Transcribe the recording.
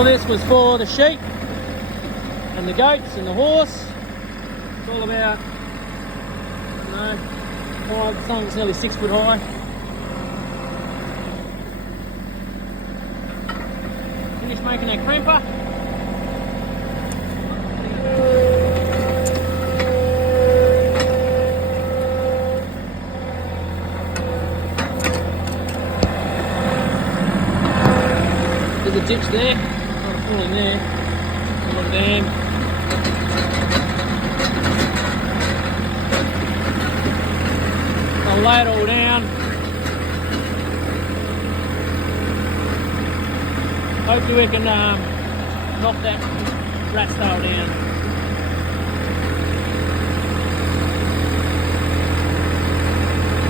All this was for the sheep and the goats and the horse. It's all about, you know, high, something's nearly 6 foot high. Finished making that crimper. There's a ditch there, not a fall in there, come on dam. I'll lay it all down. Hopefully we can knock that rat tail down.